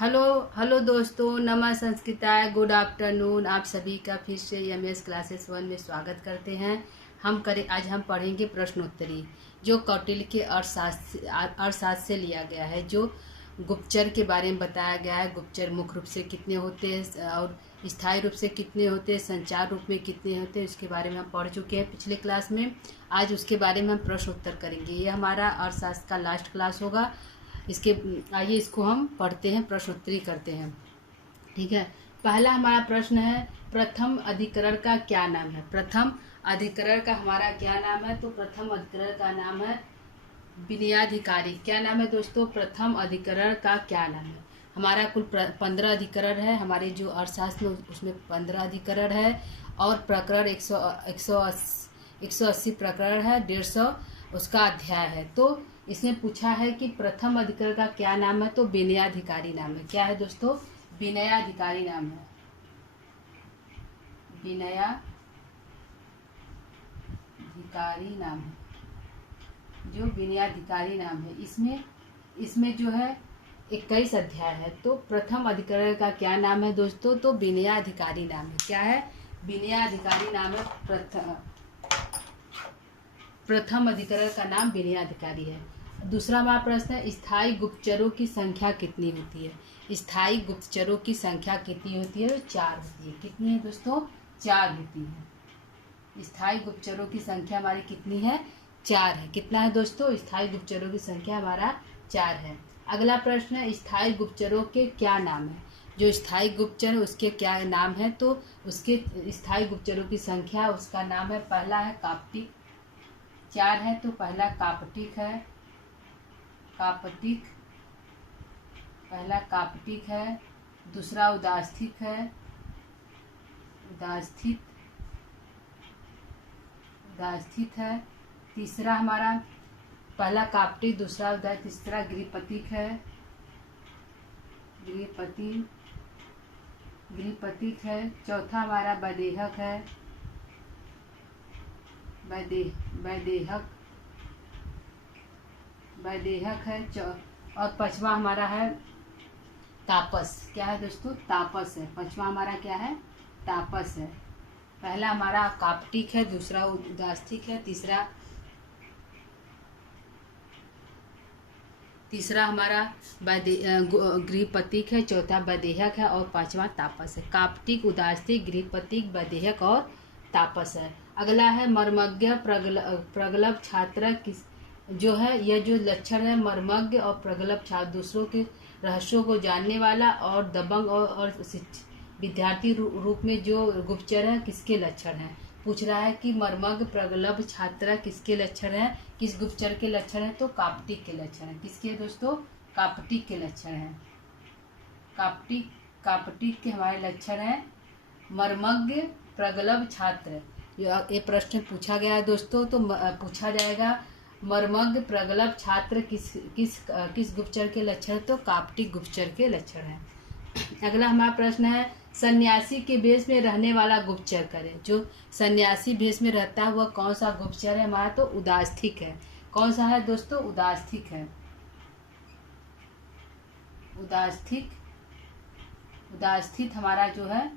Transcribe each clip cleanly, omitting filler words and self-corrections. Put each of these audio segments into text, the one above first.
Hello hello दोस्तों, नमः संस्कृताय, गुड आफ्टरनून। आप सभी का फिर से एमएस क्लासेस 1 में स्वागत करते हैं। आज हम पढ़ेंगे प्रश्नोत्तरी जो कौटिल्य के अर्थशास्त्र से लिया गया है, जो गुप्तचर के बारे में बताया गया है। गुप्तचर मुख्य रूप से कितने होते हैं और स्थायी रूप से कितने होते हैं, संचार रूप में कितने होते हैं, उसके बारे में हम पढ़ चुके हैं पिछले क्लास में। आज उसके बारे में हम प्रश्न उत्तर करेंगे। ये हमारा अर्थशास्त्र का लास्ट क्लास होगा। आइए इसको हम पढ़ते हैं, प्रश्नोत्तरी करते हैं। ठीक है, पहला हमारा प्रश्न है, प्रथम अधिकरण का क्या नाम है। प्रथम अधिकरण का हमारा क्या नाम है? तो प्रथम अधिकरण का नाम है विनयाधिकारी। क्या नाम है दोस्तों? प्रथम अधिकरण का क्या नाम है? हमारा कुल 15 अधिकरण है हमारे जो अर्थशास्त्र में, उसमें 15 अधिकरण है और प्रकरण 180 प्रकरण है, 150 उसका अध्याय है। तो इसमें पूछा है कि प्रथम अधिकरण का क्या नाम है, तो विनयाधिकारी नाम है। क्या है दोस्तों? विनयाधिकारी नाम है। विनयाधिकारी नाम है, जो विनयाधिकारी नाम है। इसमें जो है 21 अध्याय है। तो प्रथम अधिकरण का क्या नाम है दोस्तों? तो विनयाधिकारी नाम है। क्या है? विनयाधिकारी नाम है। प्रथम अधिकरण का नाम विनयाधिकारी है। दूसरा हमारा प्रश्न है, स्थायी गुप्तचरों की संख्या कितनी होती है। स्थायी गुप्तचरों की संख्या कितनी होती है? तो 4 होती है। कितनी है दोस्तों? 4 होती है। स्थायी गुप्तचरों की संख्या हमारी कितनी है? 4 है। कितना है दोस्तों? स्थायी गुप्तचरों की संख्या हमारा 4 है। अगला प्रश्न है, स्थायी गुप्तचरों के क्या नाम है। जो स्थायी गुप्तचर है उसके क्या नाम है? तो उसके स्थायी गुप्तचरों की संख्या, उसका नाम है, पहला है काप्टिक। 4 है तो पहला काप्टिक है। पहला काप्टिक है। दूसरा उदास्थिक है। उदास्थित है। तीसरा हमारा, पहला काप्टिक, दूसरा उदास्थित, तीसरा गृहपतिक है। गृहपतिक है। चौथा हमारा वैदेहक है। वैदेहक है। और पांचवा हमारा है तापस। क्या है दोस्तों? तापस है। पांचवा हमारा क्या है? तापस है। पहला हमारा काप्टिक है, दूसरा उदास्थिक है, तीसरा हमारा गृहपतिक है, चौथा वैदेहक है और पांचवा तापस है। काप्टिक, उदास्थिक, गृहपतिक, वैदेहक और तापस है। अगला है मर्मज्ञ प्रगल्भ छात्र। जो है यह जो लक्षण है, मर्मज्ञ और प्रगल्भ छात्र, दूसरों के रहस्यों को जानने वाला और दबंग और विद्यार्थी रूप में जो गुप्तचर है, किसके लक्षण है? पूछ रहा है कि मर्मज्ञ प्रगल्भ छात्र किसके लक्षण है, किस गुप्तचर के लक्षण है? तो काप्टिक के लक्षण है। किसके दोस्तों? काप्टिक के लक्षण है। काप्टिक के हमारे लक्षण है मर्मज्ञ प्रगल्भ छात्र। ये प्रश्न पूछा गया है दोस्तों, तो पूछा जाएगा मर्मज्ञ प्रगल्भ छात्र किस गुप्तचर के लक्षण है? तो काप्टिक गुप्तचर के लक्षण है। अगला हमारा प्रश्न है, सन्यासी के भेष में रहने वाला गुप्तचर करें। जो सन्यासी भेष में रहता है वह कौन सा गुप्तचर है हमारा? तो उदास्थिक है। कौन सा है दोस्तों? उदास्थिक है। उदास्थित हमारा जो है,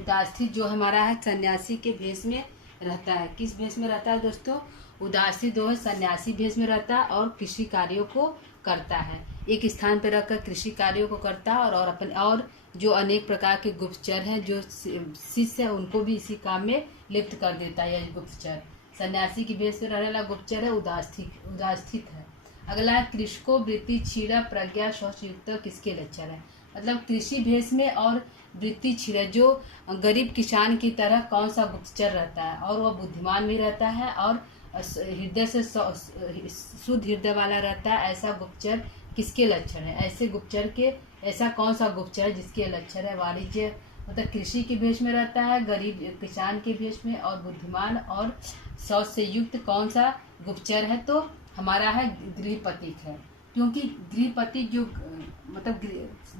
उदास्थित जो हमारा है सन्यासी के भेष में रहता है। किस भेष में रहता है दोस्तों? उदास्थित जो है सन्यासी भेष में रहता है और कृषि कार्यों को करता है। एक स्थान पर रखकर कृषि कार्यों को करता है और जो अनेक प्रकार के गुप्तचर हैं, जो शिष्य है, उनको भी इसी काम में लिप्त कर देता है। यह गुप्तचर सन्यासी की भेष में रहने वाला गुप्तचर है, उदास्थित है। अगला है, कृषको वृत्ति क्षीण प्रज्ञा शौच युक्त किसके लक्षण है? मतलब कृषि भेष में और वृत्ति क्षीण, जो गरीब किसान की तरह कौन सा गुप्तचर रहता है और वह बुद्धिमान भी रहता है और हृदय से शुद्ध हृदय वाला रहता है, ऐसा गुप्तचर किसके लक्षण है? ऐसा कौन सा गुप्तचर है जिसके लक्षण है वाणिज्य, मतलब कृषि के भेष में रहता है, गरीब किसान के भेष में और बुद्धिमान और शौच से युक्त, कौन सा गुप्तचर है? तो हमारा है गृहपतिक है। क्योंकि गृहपतिक जो, मतलब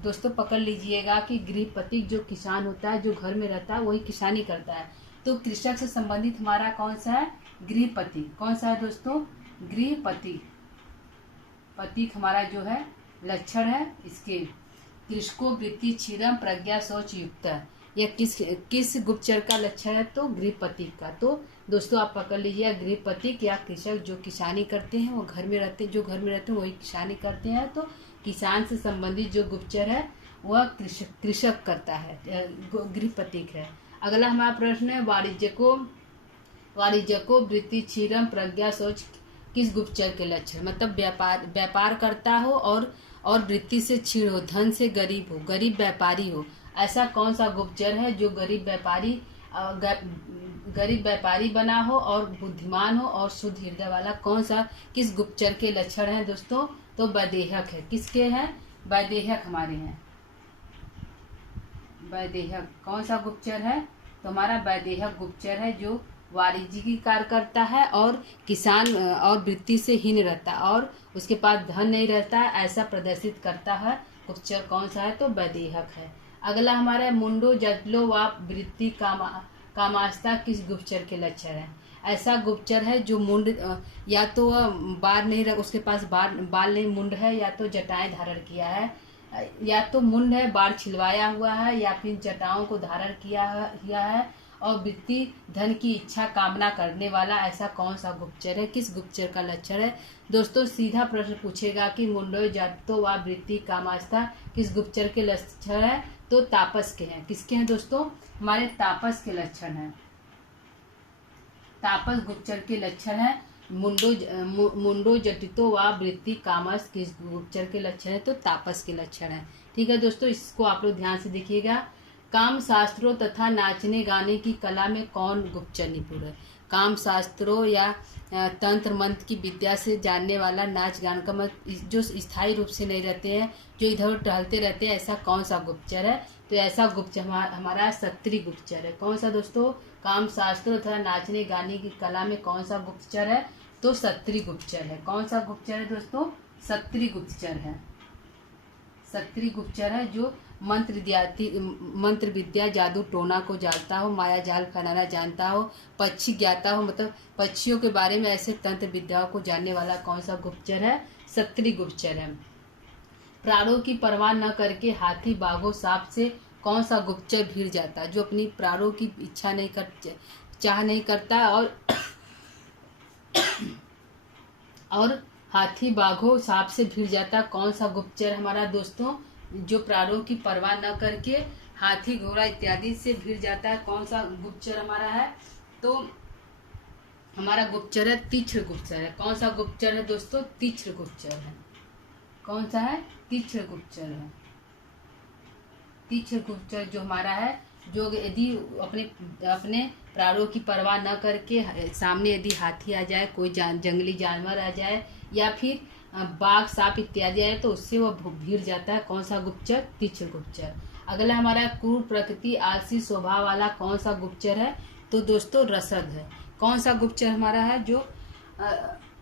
दोस्तों पकड़ लीजिएगा कि गृहपतिक जो किसान होता है, जो घर में रहता है, वही किसानी करता है। तो कृषक से संबंधित हमारा कौन सा है? गृहपतिक। कौन सा है दोस्तों? गृहपतिक हमारा जो है लक्षण है इसके। कृषको वृत्ति क्षीरम प्रज्ञा शौच युक्त। यह किस गुप्तचर का लक्षण है? तो गृहपति का। तो दोस्तों आप पकड़ लीजिए, गृहपति या कृषक जो किसानी करते हैं वो घर में रहते, जो घर में रहते हैं वही किसानी करते हैं। तो किसान से संबंधित जो गुप्तचर है वह कृषक करता है, गृहपति है। अगला हमारा प्रश्न है, वाणिज्यको वृत्ति क्षीरम प्रज्ञा शौच किस गुप्तचर के लक्षण? मतलब व्यापार करता हो और वृत्ति से क्षीण हो, धन से गरीब हो, गरीब व्यापारी हो, ऐसा कौन सा गुप्तचर है जो गरीब व्यापारी बना हो और बुद्धिमान हो और शुद्ध हृदय वाला? किस गुप्तचर के लक्षण है दोस्तों? तो वैदेहक है। किसके हैं? वैदेहक हमारे हैं। वैदेहक कौन सा गुप्तचर है? तो हमारा वैदेहक गुप्तचर है जो वाणिज्य कार्य करता है और किसान और वृत्ति से हीन रहता है और उसके पास धन नहीं रहता है, ऐसा प्रदर्शित करता है गुप्तचर। कौन सा है? तो वैदेहक है। अगला हमारा मुंडो जटलो व वृत्ति कामास्ता किस गुप्तचर के लक्षण है? ऐसा गुप्तचर है जो मुंड या तो बाल नहीं रख, उसके पास बाल नहीं, मुंड है, या तो जटाएं धारण किया है, या तो मुंड है, बाल छिलवाया हुआ है, या फिर जटाओं को धारण किया है और वृत्ति धन की इच्छा कामना करने वाला। ऐसा कौन सा गुप्तचर है? किस गुप्तचर का लक्षण है? दोस्तों सीधा प्रश्न पूछेगा कि मुंडो जातो व वृत्ति कामास्था किस गुप्तचर के लक्षण है? तो तापस के हैं। किसके हैं दोस्तों? हमारे तापस के लक्षण है। तापस गुप्तचर के लक्षण है। मुंडो जटितो व वृत्ति कामस किस गुप्तचर के लक्षण है? तो तापस के लक्षण है। ठीक है दोस्तों, इसको आप लोग ध्यान से देखिएगा। काम शास्त्रों तथा नाचने गाने की कला में कौन गुप्तचर निपुण है? काम शास्त्रों या तंत्र मंत्र की विद्या से जानने वाला, नाच गान का जो स्थायी रूप से नहीं रहते हैं, जो इधर टहलते रहते हैं, ऐसा कौन सा गुप्तचर है? तो ऐसा गुप्तचर हमारा क्षत्रिय गुप्तचर है। कौन सा दोस्तों? काम शास्त्रों तथा नाचने गाने की कला में कौन सा गुप्तचर है? तो क्षत्रिय गुप्तचर है। कौन सा गुप्तचर है दोस्तों? क्षत्रिय गुप्तचर है। क्षत्रिय गुप्तचर है जो मंत्र विद्या, जादू टोना को जानता हो, माया जाल फैलाना जानता हो, पक्षी ज्ञाता हो, मतलब पक्षियों के बारे में ऐसे तंत्र विद्याओं को जानने वाला कौन सा गुप्तचर है? क्षत्रिय गुप्तचर है। प्राणों की परवाह न करके हाथी, बाघों, सांप से कौन सा गुप्तचर भिड़ जाता है? जो अपनी प्राणों की इच्छा चाह नहीं करता और हाथी, बाघों, सांप से भिड़ जाता, कौन सा गुप्तचर हमारा दोस्तों? जो प्राणों की परवाह न करके हाथी, घोड़ा इत्यादि से भिड़ जाता है, कौन सा गुप्तचर हमारा है? तो हमारा गुप्तचर है तीक्ष्ण गुप्तचर है। कौन सा गुप्तचर है दोस्तों? तीक्ष्ण गुप्तचर है। कौन सा है? तीक्ष्ण गुप्तचर है। तीक्ष्ण गुप्तचर जो हमारा है, जो यदि अपने प्राणों की परवाह न करके सामने यदि हाथी आ जाए, कोई जंगली जानवर आ जाए, या फिर बाघ, सांप इत्यादि आए, तो उससे वो भिड़ जाता है। कौन सा गुप्तचर? तीक्ष्ण गुप्तचर। अगला हमारा क्रूर प्रकृति, आलसी स्वभाव वाला कौन सा गुप्तचर है? तो दोस्तों रसद है। कौन सा गुप्तचर हमारा है? जो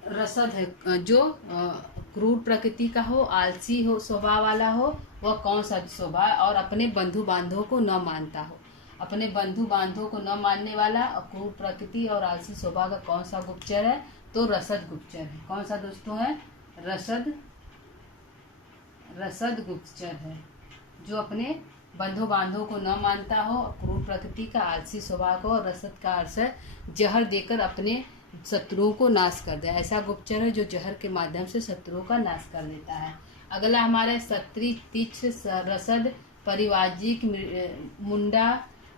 रसद है, जो क्रूर प्रकृति का हो, आलसी हो, स्वभाव वाला हो, वह कौन सा स्वभाव, और अपने बंधु बांधवों को न मानता हो। अपने बंधु बांधवों को न मानने वाला और क्रूर प्रकृति और आलसी स्वभाव का कौन सा गुप्तचर है? तो रसद गुप्तचर है। कौन सा दोस्तों है? रसद गुप्तचर है, जो अपने बंधु बांधवों को न मानता हो, क्रूर प्रकृति का, आलसी स्वभाव को, और रसद का अर्थ है जहर देकर अपने शत्रुओं को नाश कर दे। ऐसा गुप्तचर है जो जहर के माध्यम से शत्रुओं का नाश कर देता है। अगला हमारे क्षत्रिय, तीक्ष्ण, रसद, परिवाजिक,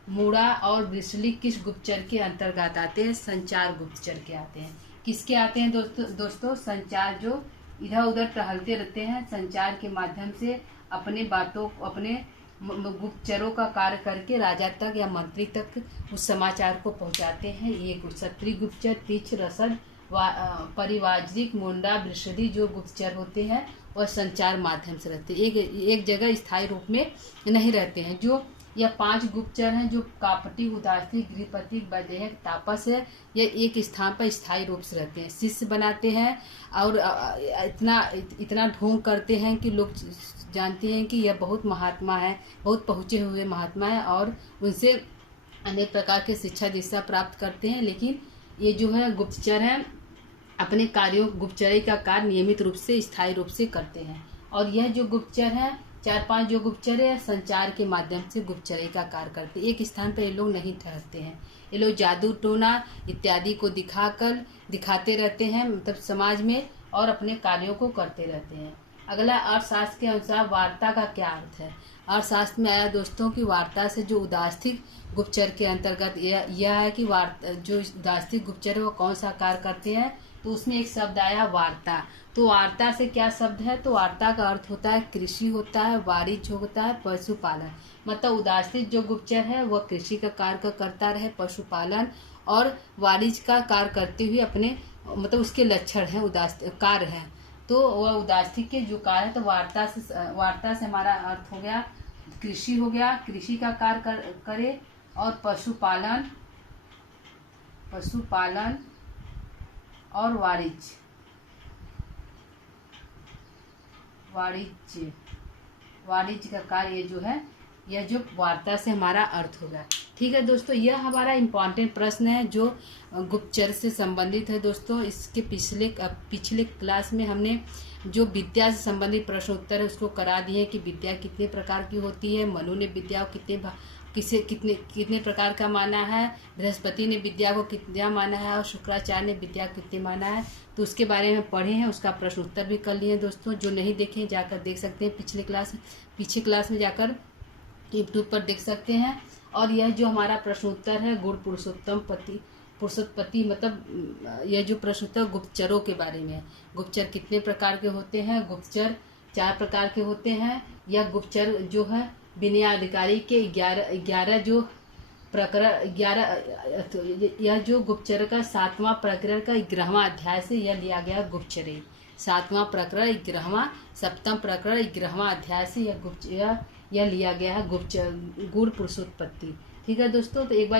मूड़ा और वृषलिक किस गुप्तचर के अंतर्गत आते हैं? संचार गुप्तचर के आते हैं। किसके आते हैं दोस्तों? संचार, जो इधर उधर टहलते रहते हैं, संचार के माध्यम से अपने बातों, अपने गुप्तचरों का कार्य करके राजा तक या मंत्री तक उस समाचार को पहुंचाते हैं। ये क्षत्रिय गुप्तचर, तीक्ष्ण, रसद, परिवाजिक, मुंडा, वृषली जो गुप्तचर होते हैं वह संचार माध्यम से रहते हैं, एक जगह स्थायी रूप में नहीं रहते हैं। जो यह 5 गुप्तचर हैं, जो कापटी, उदासी, गृहपति, वैदेहक, तापस है, ये एक स्थान पर स्थायी रूप से रहते हैं, शिष्य बनाते हैं और इतना ढोंग करते हैं कि लोग जानते हैं कि यह बहुत महात्मा है, बहुत पहुँचे हुए महात्मा है, और उनसे अनेक प्रकार के शिक्षा दीक्षा प्राप्त करते हैं। लेकिन ये जो है गुप्तचर हैं, अपने कार्यों, गुप्तचरी का कार्य नियमित रूप से, स्थायी रूप से करते हैं। और यह जो गुप्तचर हैं चार पांच जो गुप्तचर है संचार के माध्यम से गुप्तचर्य का कार्य करते हैं। एक स्थान पर ये लोग नहीं ठहरते हैं, ये लोग जादू टोना इत्यादि को दिखाते रहते हैं, मतलब समाज में, और अपने कार्यों को करते रहते हैं। अगला अर्थशास्त्र के अनुसार वार्ता का क्या अर्थ है। अर्थशास्त्र में आया दोस्तों कि वार्ता से जो उदास्थिक गुप्तचर के अंतर्गत यह है कि वार्ता जो उदास्थिक गुप्तचर है वो कौन सा कार्य करते हैं, तो उसमें एक शब्द आया वार्ता। तो वार्ता से क्या शब्द है, तो वार्ता का अर्थ होता है कृषि होता है, वाणिज्य होता है, पशुपालन। मतलब उदास्थिक जो गुप्तचर है वह कृषि का कार्य करता रहे, पशुपालन और वाणिज्य का कार्य करते हुए अपने मतलब उसके लक्षण है कार्य है, तो वह उदास्थिक के जो कार्य है। तो वार्ता से हमारा अर्थ हो गया कृषि हो गया, कृषि का कार्य करे, और पशुपालन और वाणिज्य का कार्य ये जो है, यह जो वार्ता से हमारा अर्थ होगा। ठीक है दोस्तों, यह हमारा इम्पॉर्टेंट प्रश्न है जो गुप्तचर से संबंधित है दोस्तों। इसके पिछले क्लास में हमने जो विद्या से संबंधित प्रश्न उत्तर है उसको करा दिए कि विद्या कितने प्रकार की होती है, मनु ने विद्या को कितने प्रकार का माना है, बृहस्पति ने विद्या को कितना माना है, और शुक्राचार्य ने विद्या कितने माना है, तो उसके बारे में पढ़े हैं। उसका प्रश्न उत्तर भी कर लिए दोस्तों। जो नहीं देखे जाकर देख सकते हैं, पीछे क्लास में जाकर यूट्यूब पर देख सकते हैं। और यह जो हमारा प्रश्न उत्तर है गुण पुरुषोत्पत्ति मतलब यह जो प्रश्न उत्तर गुप्तचरों के बारे में है। गुप्तचर कितने प्रकार के होते हैं, गुप्तचर 4 प्रकार के होते हैं। यह गुप्तचर जो है विनय अधिकारी के 11 जो प्रकरण 11 यह जो गुप्तचर का 7वां प्रकरण का 11वां अध्याय से यह लिया गया गुप्तचर्य। 7वां प्रकरण 11वां, 7वां प्रकरण 11वां अध्याय से यह लिया गया है गुप्तचर गुण पुरुषोत्पत्ति। ठीक है दोस्तों, तो एक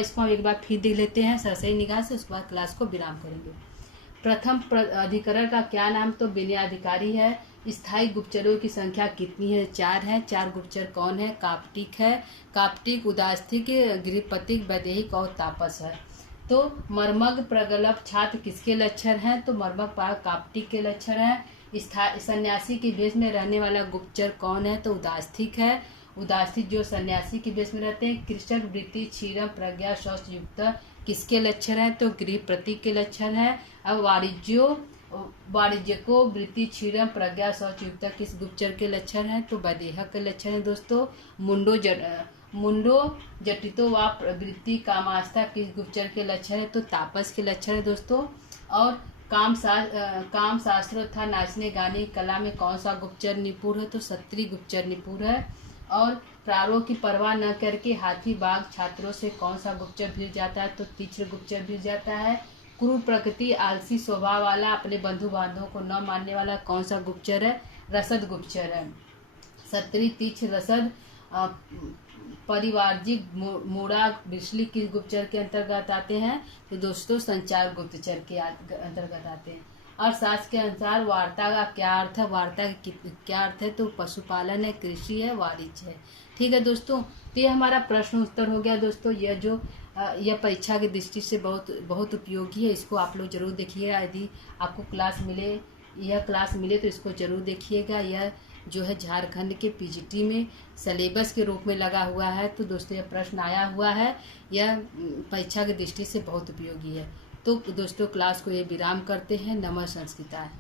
बार फिर देख लेते हैं सरसरी निगाह से, उसके बाद क्लास को विराम करेंगे। प्रथम अधिकरण का क्या नाम, तो विनयाधिकारी है। स्थायी गुप्तचरों की संख्या कितनी है, 4 है। 4 गुप्तचर कौन है, काप्टिक है, काप्टिक, उदास्थिक, गृहपतिक, वैदेहिक और तापस है। तो मर्मज्ञ प्रगल्भ छात्र किसके लक्षण हैं, तो मर्मज्ञ काप्टिक के लक्षण है। सन्यासी के वेश में रहने वाला गुप्तचर कौन है, तो उदास्थिक है। उदास्थिक जो सन्यासी के वेश में रहते हैं। कृषक, वृत्ति, क्षीरम, प्रज्ञा, शौच युक्त किसके लक्षण है, तो गृहपति के लक्षण है। अब वाणिज्य को वृत्ति, क्षीरम, प्रज्ञा, शौच युक्त किस गुप्तचर के लक्षण है, तो वैदेहक के लक्षण है दोस्तों। मुंडो जटितो व वृत्ति, कामास्था किस गुप्तचर के लक्षण है, तो तापस के लक्षण है दोस्तों। और काम शास्त्र तथा नाचने गाने की कला में कौन सा गुप्तचर निपुण है, तो क्षत्रिय गुप्तचर निपुण है। और प्रारों की परवाह न करके हाथी बाघ छात्रों से कौन सा गुप्तचर भिड़ जाता है, तो तीक्ष्ण गुप्तचर भिड़ जाता है। क्रूर प्रकृति, आलसी स्वभाव वाला, अपने बंधु बांधवों को न मानने वाला कौन सा गुप्तचर है, रसद गुप्तचर है। क्षत्रिय, तीक्ष्ण, रसद, परिवारजिक, मूढ़ा, विश्ली किस गुप्तचर के अंतर्गत आते हैं, तो दोस्तों संचार गुप्तचर के अंतर्गत आते हैं। अर्थशास्त्र के अनुसार वार्ता का क्या अर्थ है, वार्ता का क्या अर्थ है, तो पशुपालन है, कृषि है, वाणिज्य है। ठीक है दोस्तों, तो ये हमारा प्रश्न उत्तर हो गया दोस्तों। यह परीक्षा की दृष्टि से बहुत उपयोगी है, इसको आप लोग जरूर देखिएगा। यदि आपको यह क्लास मिले तो इसको जरूर देखिएगा। यह जो है झारखंड के पीजीटी में सिलेबस के रूप में लगा हुआ है, तो दोस्तों यह प्रश्न आया हुआ है, यह परीक्षा की दृष्टि से बहुत उपयोगी है। तो दोस्तों क्लास को ये विराम करते हैं। नमः संस्कृताय।